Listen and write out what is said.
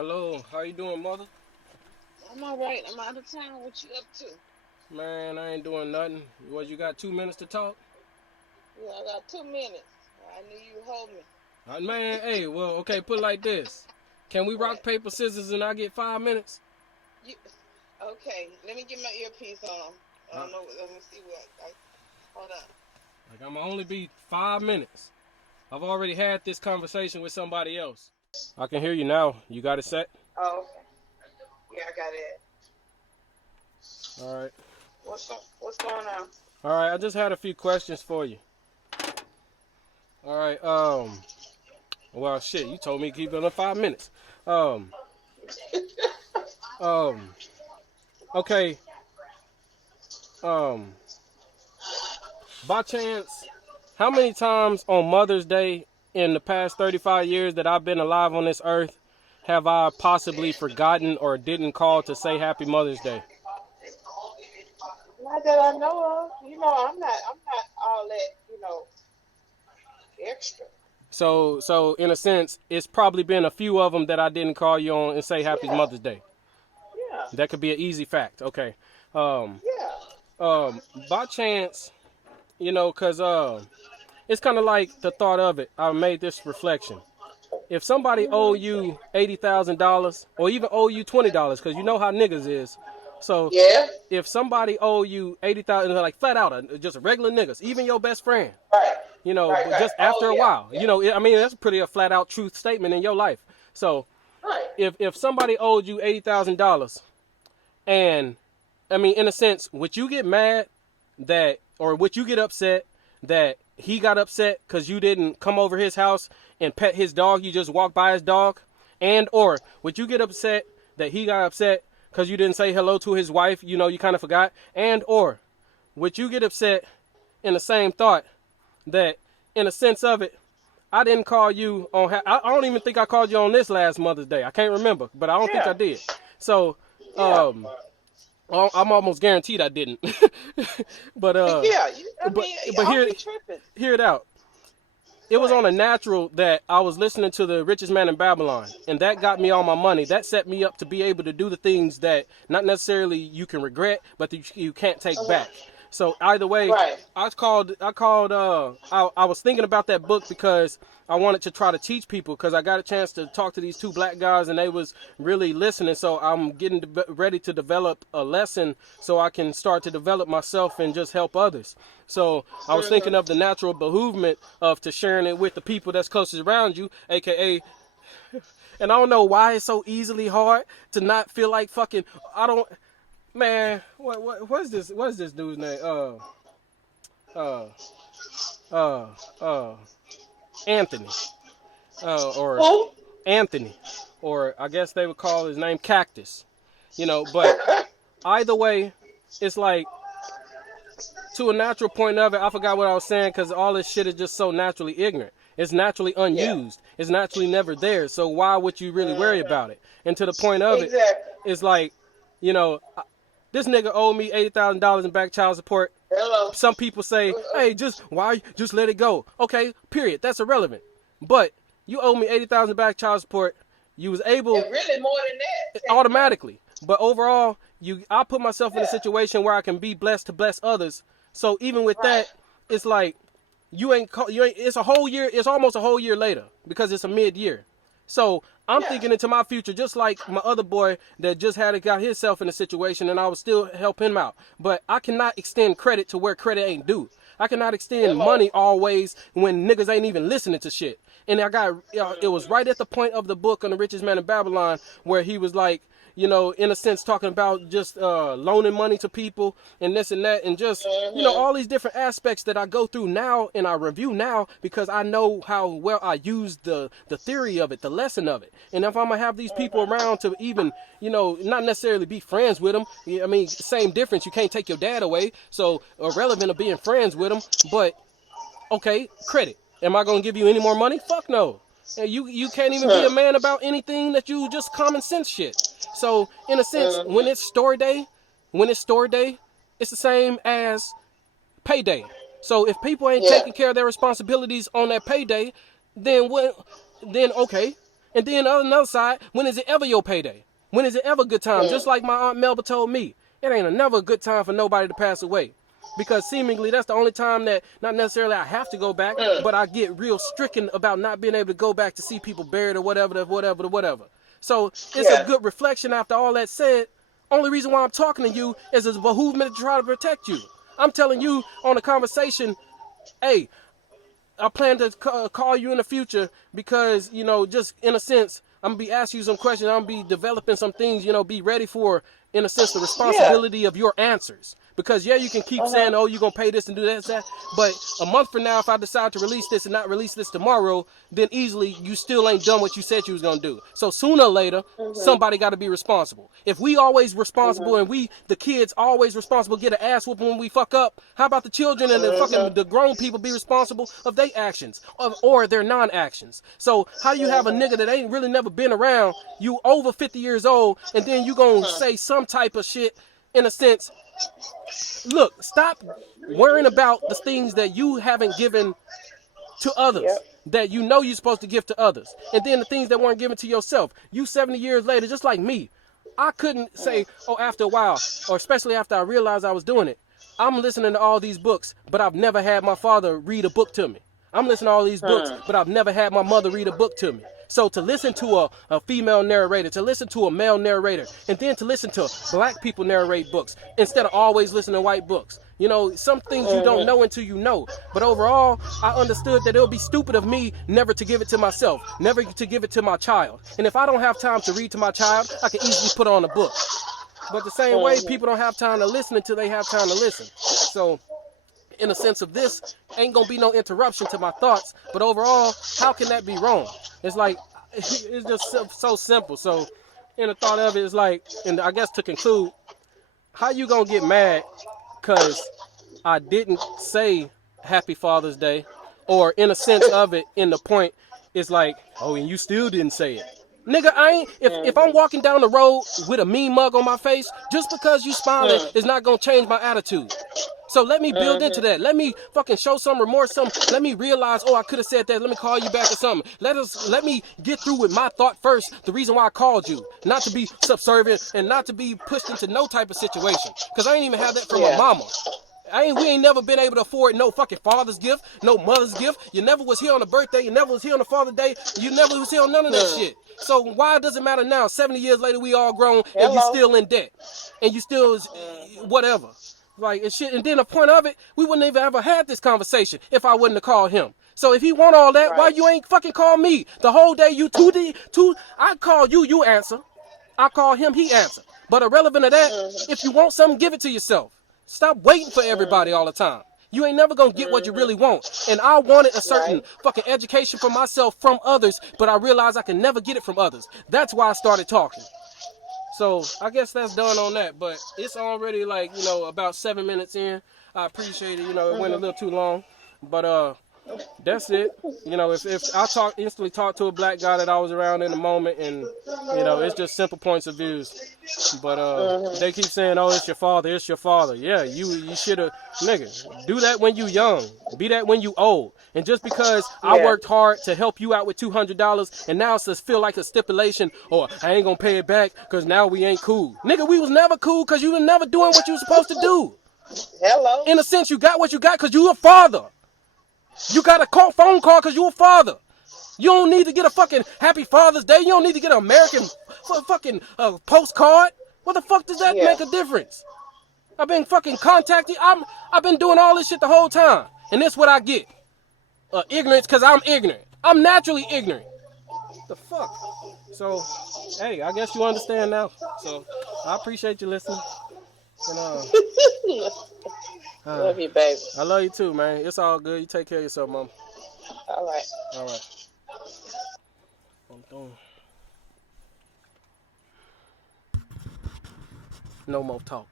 Hello, how you doing, mother? I'm all right. I'm out of town. What you up to? Man, I ain't doing nothing. You got 2 minutes to talk? Yeah, I got 2 minutes. I knew you would hold me. Man, hey, well, okay, put it like this. Can we rock, What? paper, scissors, and I get 5 minutes? You? Okay. Let me get my earpiece on. I Uh, don't know. Let me see what. Hold on. like, I'm gonna only be 5 minutes. I've already had this conversation with somebody else. I can hear you now. You got it set? Oh, okay. Yeah, I got it. All right. What's going on? All right, I just had a few questions for you. All right, well, shit, you told me to keep it on 5 minutes. Um, um, okay, um, by chance, how many times on Mother's Day in the past 35 years that I've been alive on this earth have I possibly forgotten or didn't call to say Happy Mother's Day? Not that I know of. I'm not all that. Extra. So in a sense, it's probably been a few of them that I didn't call you on and say Happy Yeah. Mother's Day. Yeah. That could be an easy fact. Okay. Um, Yeah. by chance, cause it's kind of like the thought of it. I made this reflection. If somebody owe Mhm. you $80,000 or even owe you $20, because you know how niggas is. So Yeah. if somebody owe you 80,000, like flat out, just regular niggas, even your best friend, Right. Right. but Right. just Oh after a yeah. while, Yeah. I mean, that's a pretty a flat out truth statement in your life. So Right. if somebody owed you $80,000, and I mean, in a sense, would you get mad or would you get upset that he got upset because you didn't come over his house and pet his dog? You just walked by his dog, and or would you get upset that he got upset because you didn't say hello to his wife? You kind of forgot, and or would you get upset in the same thought that, in a sense of it, I didn't call you on. I don't even think I called you on this last Mother's Day. I can't remember, but I don't think I Yeah. did. So, Yeah. I'm almost guaranteed I didn't. but Yeah. I but mean, but I'll hear be tripping. hear it out. It was What? on a natural that I was listening to the richest man in Babylon, and that got me all my money. That set me up to be able to do the things that not necessarily you can regret, but that you can't take Uh-huh. back. So either way, Right. I was thinking about that book because I wanted to try to teach people, because I got a chance to talk to these two black guys and they was really listening. So I'm getting ready to develop a lesson so I can start to develop myself and just help others. So I was thinking Mhm. of the natural behoovement of to sharing it with the people that's closest around you, aka. And I don't know why it's so easily hard to not feel like fucking. I don't. Man, what's this? What is this dude's name? Uh, uh, uh, Anthony. Or Who? Anthony, or I guess they would call his name Cactus. But either way, it's like, to a natural point of it, I forgot what I was saying because all this shit is just so naturally ignorant. It's naturally Yeah. unused. It's naturally never there. So why would you really worry Mhm. about it? And to the point of it, Exactly. it's like, you know, this nigga owed me $80,000 in back child support. Hello. Some people say, hey, just let it go. Okay, period. That's irrelevant. But you owe me 80,000 back child support. You was able And really more than that, technically. automatically. But overall, I put myself in a Yeah. situation where I can be blessed to bless others. So even with Right. that, it's like you ain't. It's a whole year. It's almost a whole year later because it's a mid-year. So I'm Yeah. thinking into my future, just like my other boy that just got himself in a situation, and I would still help him out. But I cannot extend credit to where credit ain't due. I cannot extend Hello. money always when niggas ain't even listening to shit. And it was right at the point of the book on the richest man in Babylon where he was like, in a sense, talking about just loaning money to people and this and that, and just, Mhm. all these different aspects that I go through now and I review now because I know how well I use the theory of it, the lesson of it. And if I'm going to have these people Mhm. around to even, not necessarily be friends with them, I mean, same difference. You can't take your dad away, so irrelevant of being friends with them, but okay, credit. Am I gonna give you any more money? Fuck no. And you can't even be a man about anything that you just common sense shit. So in a sense, Mhm. when it's store day, it's the same as payday. So if people ain't Yeah. taking care of their responsibilities on that payday, then what? Then okay. And then on the other side, when is it ever your payday? When is it ever a good time? Just like my Aunt Melba told me, it ain't never a good time for nobody to pass away. Because seemingly that's the only time that not necessarily I have to go back, but I get real stricken about not being able to go back to see people buried or whatever. So it's a good reflection after all that said. Only reason why I'm talking to you is it's behoovement to try to protect you. I'm telling you on a conversation, hey, I plan to call you in the future because, just in a sense, I'm going to be asking you some questions. I'm going to be developing some things, be ready for, in a sense, the responsibility of your answers. Because, you can keep saying, oh, you're going to pay this and do that. But a month from now, if I decide to release this and not release this tomorrow, then easily you still ain't done what you said you was going to do. So sooner or later, somebody got to be responsible. If we always responsible and the kids always responsible, get an ass whooping when we fuck up, how about the children and the grown people be responsible of their actions or their non-actions? So how do you have a nigga that ain't really never been around, you over 50 years old, and then you going to say some type of shit, in a sense? Look, stop worrying about the things that you haven't given to others, that you're supposed to give to others, and then the things that weren't given to yourself. You 70 years later, just like me, I couldn't say, oh, after a while, or especially after I realized I was doing it, I'm listening to all these books, but I've never had my father read a book to me. I'm listening to all these books, but I've never had my mother read a book to me. So to listen to a female narrator, to listen to a male narrator, and then to listen to black people narrate books instead of always listening to white books. Some things you don't know until you know. But overall, I understood that it would be stupid of me never to give it to myself, never to give it to my child. And if I don't have time to read to my child, I can easily put on a book. But the same way, people don't have time to listen until they have time to listen. So in a sense of this, ain't gonna be no interruption to my thoughts, but overall, how can that be wrong? It's like, it's just so simple. So in the thought of it, it's like, and I guess to conclude, how you gonna get mad because I didn't say Happy Father's Day, or in a sense of it, in the point, it's like, oh, and you still didn't say it. Nigga, I ain't, if I'm walking down the road with a mean mug on my face, just because you smiling is not gonna change my attitude. So let me build into that. Let me fucking show some remorse. Let me realize, oh, I could have said that. Let me call you back or something. Let me get through with my thought first. The reason why I called you, not to be subservient and not to be pushed into no type of situation. Because I ain't even have that from my mama. We ain't never been able to afford no fucking father's gift, no mother's gift. You never was here on a birthday. You never was here on a Father's Day. You never was here on none of that shit. So why does it matter now? 70 years later, we all grown and you still in debt. And you still whatever. Like, and shit. And then the point of it, we wouldn't even ever had this conversation if I wouldn't have called him. So if he want all that, why you ain't fucking call me? The whole day you I call you, you answer. I call him, he answer. But irrelevant of that, if you want something, give it to yourself. Stop waiting for everybody all the time. You ain't never gonna get what you really want. And I wanted a certain fucking education for myself from others, but I realized I can never get it from others. That's why I started talking. So I guess that's done on that, but it's already like, about 7 minutes in. I appreciate it, it went a little too long, but that's it. If I instantly talk to a black guy that I was around in the moment, and it's just simple points of views. But they keep saying, oh, it's your father, it's your father. Yeah, you should have, nigga, do that when you young, be that when you old. And just because I worked hard to help you out with $200, and now it's just feel like a stipulation, or I ain't gonna pay it back because now we ain't cool. Nigga, we was never cool because you was never doing what you was supposed to do. Hello. In a sense, you got what you got because you a father. You got a phone call because you a father. You don't need to get a fucking Happy Father's Day. You don't need to get an American fucking postcard. What the fuck does that make a difference? I've been fucking contacting. I've been doing all this shit the whole time, and this what I get. Ignorance because I'm ignorant. I'm naturally ignorant. The fuck? So, hey, I guess you understand now. So, I appreciate you listening. And, love you, baby. I love you too, man. It's all good. You take care of yourself, mom. All right. All right. I'm done. No more talk.